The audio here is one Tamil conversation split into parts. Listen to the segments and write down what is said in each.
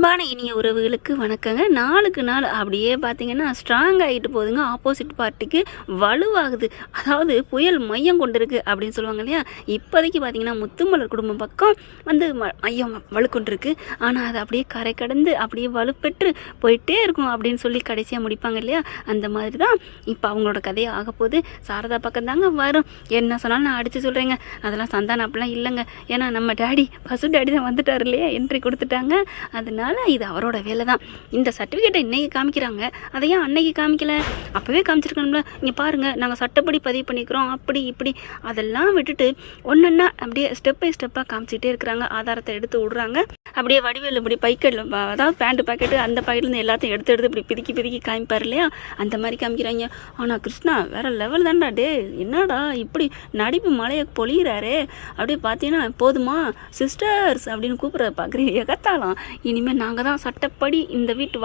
அன்பான இனிய உறவுகளுக்கு வணக்கங்க. நாளுக்கு நாள் அப்படியே பார்த்தீங்கன்னா ஸ்ட்ராங் ஆகிட்டு போகுதுங்க. ஆப்போசிட் பார்ட்டிக்கு வலுவாகுது. அதாவது புயல் மையம் கொண்டிருக்கு அப்படின்னு சொல்லுவாங்க இல்லையா. இப்போதைக்கு பார்த்தீங்கன்னா முத்துமலர் குடும்பம் பக்கம் வந்து மையம் வலுக்கொண்டிருக்கு. ஆனால் அது அப்படியே கரை கடந்து அப்படியே வலுப்பெற்று போயிட்டே இருக்கும் அப்படின்னு சொல்லி கடைசியாக முடிப்பாங்க இல்லையா. அந்த மாதிரி தான் இப்போ அவங்களோட கதையை ஆக போகுது. சாரதா பக்கம் தாங்க வரும். என்ன சொன்னாலும் நான் அடித்து சொல்கிறேங்க. அதெல்லாம் சந்தானம் அப்படிலாம் இல்லைங்க. ஏன்னா நம்ம டேடி பசு டேடி தான் வந்துட்டார் இல்லையா, என்ட்ரி கொடுத்துட்டாங்க. அதனால இது அவரோட வேலை தான். இந்த சர்டிஃபிகேட்டை இன்னைக்கு காமிக்கிறாங்க, அதையும் அன்னைக்கு காமிக்கல, அப்போவே காமிச்சிருக்கணும்ல. இங்கே பாருங்கள், நாங்கள் சட்டப்படி பதிவு பண்ணிக்கிறோம், அப்படி இப்படி அதெல்லாம் விட்டுட்டு ஒன்றா அப்படியே ஸ்டெப் பை ஸ்டெப்பாக காமிச்சிட்டே இருக்கிறாங்க. ஆதாரத்தை எடுத்து விடுறாங்க. அப்படியே வடிவேல் இப்படி பைக்கெட்டில், அதாவது பேண்ட் பாக்கெட்டு, அந்த பாக்கெட்லேருந்து எல்லாத்தையும் எடுத்து இப்படி பிதுக்கி காமிப்பார் இல்லையா, அந்த மாதிரி காமிக்கிறாங்க. ஆனால் கிருஷ்ணா வேற லெவல் தான்டா. டே என்னடா இப்படி நடிப்பு மலையை பொழியிறாரே, அப்படியே பார்த்தீங்கன்னா போதுமா சிஸ்டர்ஸ் அப்படின்னு கூப்பிட்றத பார்க்குறீங்க. எகத்தாலாம் இனிமேல் நாங்கள் தான் சட்டப்படி இந்த வீட்டு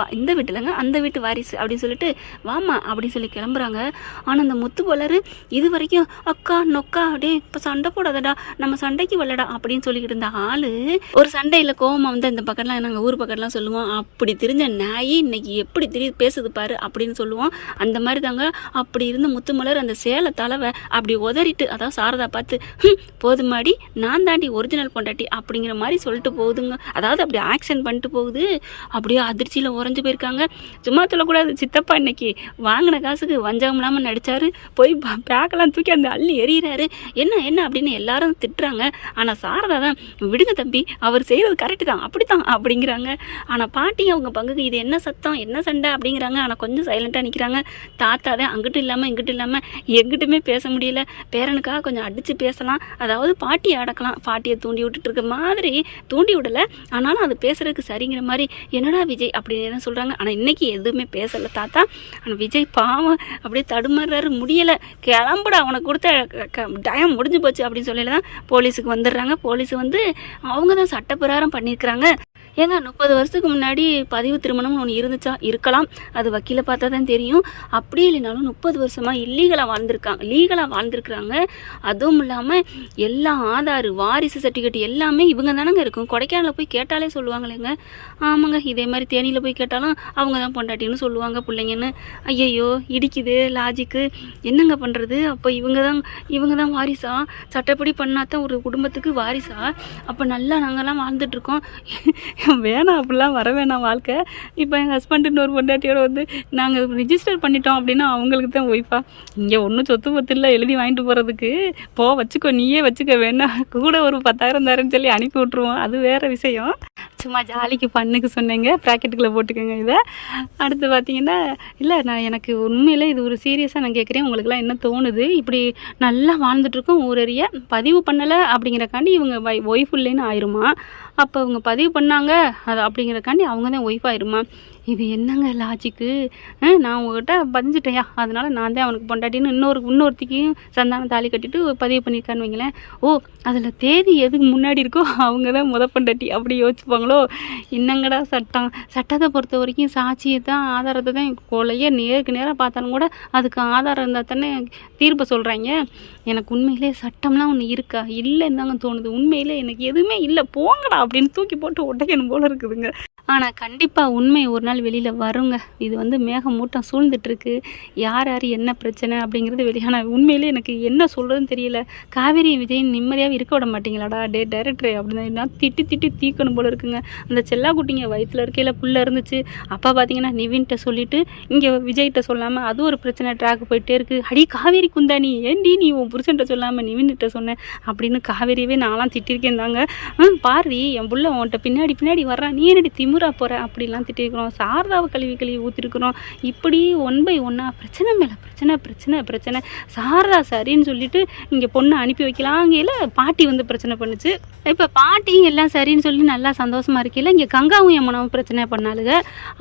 இல்லைங்க அந்த வீட்டு வாரிசு அப்படின்னு சொல்லிட்டு வாமா அப்படின்னு சொல்லி கிளம்புறாங்க. ஆனால் அந்த முத்து போலரு இது வரைக்கும் அக்கா நொக்கா அப்படியே இப்போ சண்டை போடாதடா, நம்ம சண்டைக்கு வரலடா அப்படின்னு சொல்லிக்கிட்டு இருந்த ஆள் ஒரு சண்டையில் கோவமாக வந்து இந்த பக்கம்லாம் நாங்கள் ஊர் பக்கம்லாம் சொல்லுவோம், அப்படி தெரிஞ்ச நாய் இன்னைக்கு எப்படி பேசுது பாரு அப்படின்னு சொல்லுவோம். அந்த மாதிரி தாங்க அப்படி இருந்த முத்துமலர் அந்த சேலை தலைவை அப்படி உதறிட்டு, அதாவது சாரதா பார்த்து போதுமாடி நான் தாண்டி ஒரிஜினல் பொண்டாட்டி அப்படிங்கிற மாதிரி சொல்லிட்டு போகுதுங்க. அதாவது அப்படி ஆக்ஷன் பண்ணிட்டு போகுது. அப்படியே அதிர்ச்சியில் உறைஞ்சு போயிருக்காங்க. சும்மா சொல்லக்கூடாது, சித்தப்பா இன்னைக்கு வாங்கின காசுக்கு வஞ்சகம் இல்லாமல் நடித்தார். போய் பேக்கெல்லாம் தூக்கி அந்த அள்ளி எறிகிறாரு. என்ன அப்படின்னு எல்லாரும் திட்டுறாங்க. ஆனால் சாரதா தான் விடுங்க தம்பி, அவர் செய்கிறது கரெக்டு தான், அப்படித்தான் அப்படிங்கிறாங்க. ஆனால் பாட்டி அவங்க பங்குக்கு இது என்ன சத்தம் என்ன சண்டை அப்படிங்கிறாங்க. ஆனால் கொஞ்சம் சைலண்ட்டாக நிற்கிறாங்க. தாத்தா தான் அங்கிட்டும் இல்லாமல் இங்கிட்டும் இல்லாமல் எங்கிட்டுமே பேச முடியல. பேரனுக்காக கொஞ்சம் அடித்து பேசலாம், அதாவது பாட்டியை அடக்கலாம், பாட்டியை தூண்டி விட்டுட்டு இருக்க மாதிரி தூண்டி விடலை. ஆனாலும் அது பேசுறதுக்கு சரிங்கிற மாதிரி என்னடா விஜய் அப்படின்னு தான் சொல்கிறாங்க. ஆனால் இன்றைக்கி எதுவுமே பேசலை தாத்தா. ஆனால் விஜய் பாவம் அப்படியே தடுமாறுறாரு, முடியலை, கிளம்புடா அவனுக்கு கொடுத்த டைம் முடிஞ்சு போச்சு அப்படின்னு சொல்லல தான் போலீஸுக்கு வந்துடுறாங்க. போலீஸ் வந்து அவங்க தான் சட்டப்பிரகாரம் பண்ணியிருக்கிறாங்க. ஏங்க 30 வருஷத்துக்கு முன்னாடி பதிவு திருமணம்னு ஒன்று இருந்துச்சா, இருக்கலாம், அது வக்கீலை பார்த்தா தான் தெரியும். அப்படியே இல்லைனாலும் 30 வருஷமாக லீகலாக வாழ்ந்துருக்குறாங்க. அதுவும் இல்லாமல் எல்லா ஆதார் வாரிசு சர்டிஃபிகேட் எல்லாமே இவங்க தானங்க இருக்கும். கொடைக்கானலில் போய் கேட்டாலே சொல்லுவாங்களேங்க. ஆமாங்க, இதே மாதிரி தேனியில் போய் கேட்டாலும் அவங்க தான் பொண்டாட்டின்னு சொல்லுவாங்க பிள்ளைங்கன்னு. ஐயையோ இடிக்குது லாஜிக்கு, என்னங்க பண்ணுறது? அப்போ இவங்க தான் வாரிசா? சட்டப்படி பண்ணாதான் ஒரு குடும்பத்துக்கு வாரிசா? அப்போ நல்லா நாங்கள்லாம் வாழ்ந்துட்டுருக்கோம். வேணாம், அப்படிலாம் வர வேணாம் வாழ்க்கை. இப்போ எங்கள் ஹஸ்பண்ட் இன்னொரு பொண்டாட்டியோட வந்து நாங்கள் ரிஜிஸ்டர் பண்ணிட்டோம் அப்படின்னா அவங்களுக்கு தான் ஒய்ஃபா. இங்கே ஒன்றும் சொத்து பத்து இல்லை எழுதி வாங்கிட்டு போகிறதுக்கு, வச்சுக்கோ, நீயே வச்சுக்க, வேணாம் கூட ஒரு 10,000 தரேன்னு சொல்லி அனுப்பி விட்ருவோம். அது வேறு விஷயம். சும்மா ஜாலிக்கு பண்ணுக்கு சொன்னேங்க, ப்ராக்கெட்டுக்குள்ளே போட்டுக்கோங்க இதை. அடுத்து பார்த்தீங்கன்னா இல்லை, எனக்கு உண்மையில் இது ஒரு சீரியஸாக நான் கேட்குறேன், உங்களுக்குலாம் என்ன தோணுது? இப்படி நல்லா வாழ்ந்துட்டுருக்கோம், ஊரறிய பதிவு பண்ணலை அப்படிங்கிறக்காண்டி இவங்க ஒய்ஃப் இல்லைன்னு ஆயிருமா? அப்போ அவங்க பதிவு பண்ணாங்க அது அப்படிங்கிறக்காண்டி அவங்க தான் ஒய்ஃப் ஆயிருமா? இது என்னங்க லாஜிக்கு? நான் உங்கள்கிட்ட பதிஞ்சிட்டேயா, அதனால் நான் தான் அவனுக்கு பொண்டாட்டின்னு இன்னொருத்திக்கும் சந்தானம் தாலி கட்டிட்டு பதிவு பண்ணியிருக்கான்னு வைங்களேன். ஓ, அதில் தேதி எதுக்கு முன்னாடி இருக்கோ அவங்க தான் பொண்டாட்டி அப்படி யோசிச்சுப்பாங்களோ? என்னங்கடா சட்டத்தை பொறுத்த வரைக்கும் சாட்சியை தான் ஆதாரத்தை தான் கொலையே நேருக்கு நேராக பார்த்தாலும் கூட அதுக்கு ஆதாரம் இருந்தால் தானே தீர்ப்பை சொல்கிறாங்க. எனக்கு உண்மையிலே சட்டம்லாம் ஒன்று இருக்கா இல்லைன்னு தாங்க தோணுது. உண்மையிலே எனக்கு எதுவுமே இல்லை, போங்கடா அப்படின்னு தூக்கி போட்டு உடைக்கணும் போல இருக்குதுங்க. ஆனால் கண்டிப்பாக உண்மை ஒரு நாள் வெளியில் வருங்க. இது வந்து மேகமூட்டம் சூழ்ந்துட்டுருக்கு. யார் என்ன பிரச்சனை அப்படிங்கிறது வெளியான உண்மையிலே எனக்கு என்ன சொல்கிறதுன்னு தெரியல. காவேரி விஜய் நிம்மதியாக இருக்க விட மாட்டீங்களாடா டைரக்டர் அப்படின்னு திட்டி தீக்கணும் போல இருக்குங்க. அந்த செல்லா குட்டிங்க வயிற்றில் இருக்கையில் புள்ள இருந்துச்சு. அப்பா பார்த்தீங்கன்னா நிவின்கிட்ட சொல்லிவிட்டு இங்கே விஜய்கிட்ட சொல்லாமல் அது ஒரு பிரச்சனை ட்ராக் போயிட்டே இருக்குது. அடி காவேரி குந்தானி, ஏண்டி நீ உன் புருஷன்கிட்ட சொல்லாமல் நிவின்கிட்ட சொன்னேன் அப்படின்னு காவேரியவே நான்லாம் திட்டிருக்கேன் தாங்க. பாரு என் புள்ள உன்கிட்ட பின்னாடி வர்றான், நீ என்னடி திமுறா போகிற அப்படிலாம் திட்டிருக்கிறோம். சாரதாவை கழுவி ஊற்றிருக்கிறோம். இப்படி 1 by 1 பிரச்சனை மேலே பிரச்சனை. சாரதா சரின்னு சொல்லிட்டு இங்கே பொண்ணை அனுப்பி வைக்கலாம், அங்கேயில் பாட்டி வந்து பிரச்சனை பண்ணுச்சு. இப்போ பாட்டி எல்லாம் சரின்னு சொல்லி நல்லா சந்தோஷமாக இருக்கையில் இங்கே கங்காவும் யமுனாவும் பிரச்சனை பண்ணாளுங்க.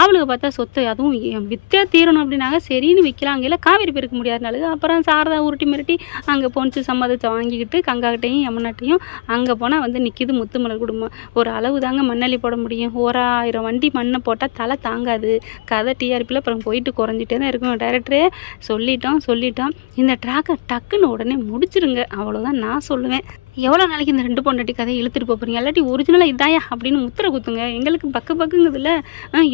அவளுக்கு பார்த்தா சொத்து அதுவும் வித்தே தீரணும் அப்படின்னாங்க. சரின்னு விற்கலாம், அங்கேயில் காவேரி பெருக்க முடியாதுனாலுங்க. அப்புறம் சாரதா உருட்டி மிரட்டி அங்கே போனிச்சு சம்மதத்தை வாங்கிக்கிட்டு கங்காக்கிட்டையும் யமுனாட்டையும் அங்கே போனால் வந்து நிற்கிது முத்துமலர் குடும்பம். ஒரு அளவு தாங்க மண்ணள்ளி போட முடியும். 1000 வண்டி மண்ணை போட்டால் தலை தாங்காது. கதை டிஆர்பியில் அப்புறம் போயிட்டு குறைஞ்சிட்டே தான் இருக்கும். டைரக்டரே சொல்லிட்டோம், இந்த ட்ராக்கை டக்குன்னு உடனே முடிச்சிருங்க, அவ்வளோதான் நான் சொல்லுவேன். எவ்வளோ நாளைக்கு இந்த 2 பொண்டாட்டி கதையை இழுத்துட்டு போகிறீங்க? இல்லாட்டி ஒரிஜினலாக இதாயா அப்படின்னு முத்திரை குத்துங்க. எங்களுக்கு பக்குங்குதுல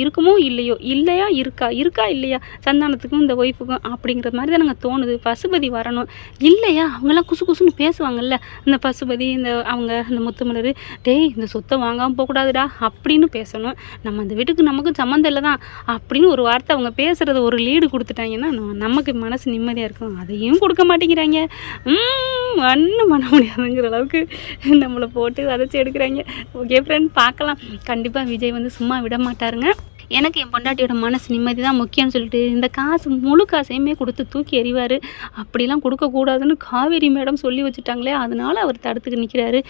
இருக்குமோ இல்லையோ, இல்லையா இருக்கா, இருக்கா இல்லையா சந்தானத்துக்கும் இந்த ஒய்ஃபுக்கும் அப்படிங்கிற மாதிரி தான் நாங்கள் தோணுது. பசுபதி வரணும். இல்லையா அவங்கெல்லாம் குசு குசுன்னு பேசுவாங்கல்ல, இந்த பசுபதி இந்த அவங்க இந்த முத்துமலர், டேய் இந்த சொத்தை வாங்காமல் போகக்கூடாதுடா அப்படின்னு பேசணும். நம்ம அந்த வீட்டுக்கு நமக்கும் சம்மந்தம் இல்லை தான் அப்படின்னு ஒரு வார்த்தை அவங்க பேசுகிறத ஒரு லீடு கொடுத்துட்டாங்கன்னா நமக்கு மனசு நிம்மதியாக இருக்கும். அதையும் கொடுக்க மாட்டேங்கிறாங்க. ஒன்றும் பண்ண முடியாதுங்கிற அளவுக்கு நம்மளை போட்டு வதச்சி எடுக்கிறாங்க. ஓகே ஃப்ரெண்ட், பார்க்கலாம். கண்டிப்பாக விஜய் வந்து சும்மா விட மாட்டாருங்க. எனக்கு என் பொண்டாட்டியோட மனசு நிம்மதி தான் முக்கியம்னு சொல்லிட்டு இந்த காசு முழு காசையுமே கொடுத்து தூக்கி எறிவார். அப்படிலாம் கொடுக்கக்கூடாதுன்னு காவேரி மேடம் சொல்லி வச்சுட்டாங்களே, அதனால அவர் தடுத்துக்கு நிற்கிறாரு.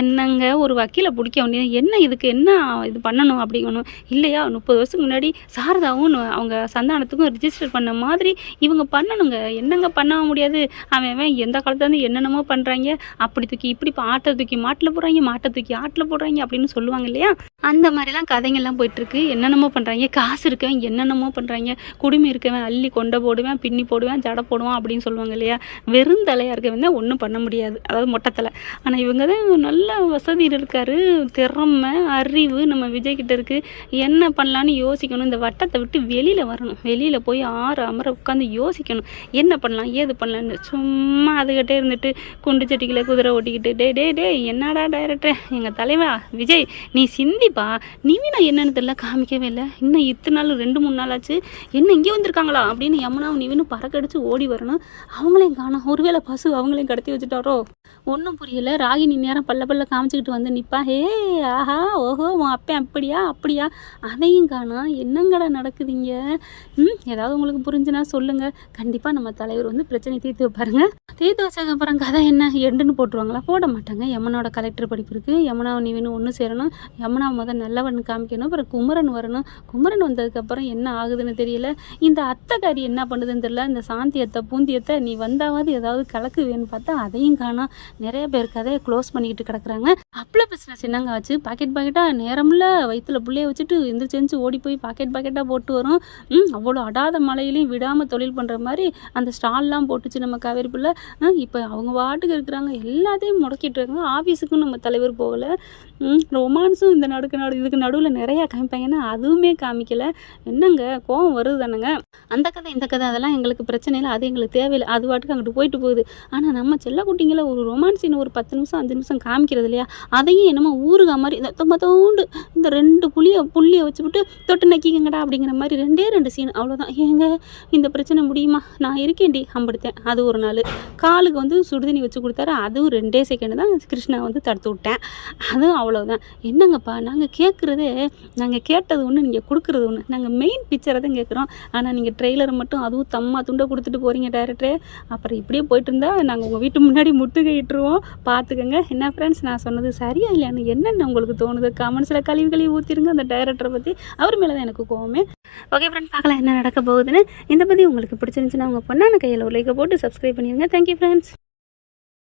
என்னங்க ஒரு வக்கீலை பிடிக்க வேண்டியது என்ன, இதுக்கு என்ன இது பண்ணணும் அப்படிங்கணும் இல்லையா? 30 வருஷத்துக்கு முன்னாடி சாரதாவும் அவங்க சந்தானத்துக்கும் ரிஜிஸ்டர் பண்ண மாதிரி இவங்க பண்ணணுங்க. என்னங்க பண்ண முடியாது? அவன் எந்த காலத்துலேருந்து என்னென்னமோ பண்ணுறாங்க. அப்படி தூக்கி இப்படி ஆட்டை தூக்கி மாட்டில் போடுறாங்க, மாட்டை தூக்கி ஆட்டில் போடுறாங்க அப்படின்னு சொல்லுவாங்க இல்லையா? அந்த மாதிரிலாம் கதைங்கள்லாம் போயிட்டுருக்கு. என்னென்னமோ பண்ணுறாங்க. காசு இருக்கவன் என்னென்னமோ பண்ணுறாங்க. குடுமி இருக்கவன் அள்ளி கொண்டை போடுவேன், பின்னி போடுவேன், ஜடை போடுவான் அப்படின்னு சொல்லுவாங்க இல்லையா? வெறும் தலையாக இருக்கவன் தான் ஒன்றும் பண்ண முடியாது, அதாவது மொட்டைத்தலை. ஆனால் இவங்க தான் நல்ல வசதியில் இருக்கார். திறமை அறிவு நம்ம விஜய்கிட்ட இருக்குது. என்ன பண்ணலான்னு யோசிக்கணும். இந்த வட்டத்தை விட்டு வெளியில் வரணும். வெளியில் போய் அமர உட்காந்து யோசிக்கணும். என்ன பண்ணலாம் ஏது பண்ணலான்னு. சும்மா அதுகிட்டே இருந்துட்டு குண்டு சட்டிகளை குதிரை ஓட்டிக்கிட்டு டே என்னடா டைரக்டர் எங்கள் தலைவா விஜய் நீ சிந்திப்பா, நிவினா என்னன்னு தெரியல காமிக்கவே இல்லை. இன்னும் இத்தனை நாள் 2-3 நாள் ஆச்சு. என்ன இங்கே வந்திருக்காங்களா அப்படின்னு யமுனாவும் நிவினும் பறக்கடிச்சு ஓடி வரணும். அவங்களையும் காணோம். ஒருவேளை பசு அவங்களையும் கடத்தி வச்சுட்டாரோ ஒன்றும் புரியலை. ராகினி நேரம் பல்ல காமிச்சிக்கிட்டு வந்து நிற்பா. ஹே ஆஹா ஓஹோ உன் அப்பேன் அப்படியா அதையும் காணோம். என்னங்கடா நடக்குதுங்க? ஏதாவது உங்களுக்கு புரிஞ்சுன்னா சொல்லுங்கள். கண்டிப்பாக நம்ம தலைவர் வந்து பிரச்சனை தீர்த்து வைப்பாருங்க. தீர்த்து வச்சதுக்கப்புறம் கதை என்ன எண்டுன்னு போட்டுருவாங்களா? போட மாட்டாங்க. யமுனாவோட கலெக்டர் படிப்பு இருக்குது. யமுனாவும் நிவினும் ஒன்று சேரணும். யமுனா முதல் நல்லவன் காமிக்கணும். அப்புறம் குமரன் வரணும். குமரன் வந்ததுக்கப்புறம் என்ன ஆகுதுன்னு தெரியல. இந்த அத்தைக்காரி என்ன பண்ணுதுன்னு தெரியல. இந்த சாந்தியத்தை பூந்தியத்தை நீ வந்தாவது ஏதாவது கலக்கு வேணும்னு பார்த்தா அதையும் காணோம். நிறைய பேர் கதையை க்ளோஸ் பண்ணிக்கிட்டு கிடக்குறாங்க. அப்பள பிஸ்னஸ் என்னங்க ஆச்சு? பாக்கெட்டாக நேரமில்ல வயிற்றுல புள்ளைய வச்சுட்டு எந்திரிச்சு ஓடி போய் பாக்கெட்டாக போட்டு வரும். அவ்வளோ அடாத மழையிலையும் விடாமல் தொழில் பண்ணுற மாதிரி அந்த ஸ்டால்லாம் போட்டுச்சு நம்ம காவேரி பிள்ளை. இப்போ அவங்க வாட்டுக்கு இருக்கிறாங்க. எல்லாத்தையும் முடக்கிட்டு இருக்காங்க. ஆஃபீஸுக்கும் நம்ம தலைவர் போகலை. ரொமான்ஸும் இந்த இதுக்கு நடுவில் நிறையா காமிப்பாங்கன்னா அதுவுமே காமிக்கலை. என்னங்க கோவம் வருது தானேங்க? அந்த கதை இந்த கதை அதெல்லாம் எங்களுக்கு பிரச்சனை இல்லை. அது எங்களுக்கு தேவையில்லை. அது வாட்டுக்கு அங்கிட்டு போயிட்டு போகுது. ஆனால் நம்ம செல்ல குட்டிங்களை ஒரு ரொமான்ஸ் சீன் ஒரு 10 நிமிஷம் 5 நிமிஷம் காமிக்கிறது இல்லையா? அதையும் என்னமோ ஊருகா மாதிரி இந்த தோண்டு இந்த 2 புள்ளியை வச்சுவிட்டு தொட்டு நக்கிக்கங்கடா அப்படிங்கிற மாதிரி 2 சீன் அவ்வளோதான். ஏங்க இந்த பிரச்சனை முடியுமா? நான் இருக்கேன்டி அம்படுத்தேன். அது ஒரு நாள் காலுக்கு வந்து சுடுதண்ணி வச்சு கொடுத்தாரு. அதுவும் 2 செகண்ட் தான் கிருஷ்ணா வந்து தடுத்து விட்டேன். அதுவும் அவ்வளோதான். என்னங்கப்பா நாங்கள் கேட்குறதே நாங்கள் கேட்டது ஒன்று, நீங்கள் கொடுக்குறது ஒன்று. நாங்கள் மெயின் பிக்சரை தான் கேட்குறோம். ஆனால் நீங்கள் ட்ரெய்லரை மட்டும் அதுவும் தம்மா துண்டை கொடுத்துட்டு போகிறீங்க டைரக்டரே. அப்புறம் இப்படியே போயிட்டு இருந்தால் நாங்கள் உங்கள் வீட்டு முன்னாடி முட்டுகையிட்டுருவோம். பார்த்துக்கங்க. என்ன ஃப்ரெண்ட்ஸ் நான் சொன்னது சரியா இல்லையான்னு என்னென்ன உங்களுக்கு தோணுது கமெண்ட்ஸில் கழுவி ஊற்றிருங்க. அந்த டைரக்டரை பற்றி அவர் மேலே தான் எனக்கு கோவமே. ஓகே ஃப்ரெண்ட்ஸ், பார்க்கலாம் என்ன நடக்க போகுதுன்னு. இந்த பற்றி உங்களுக்கு பிடிச்சிருந்துச்சுன்னா உங்கள் பொண்ணான கையில் ஒரு லைக்கை போட்டு சப்ஸ்கிரைப் பண்ணிடுங்க. Thank you friends.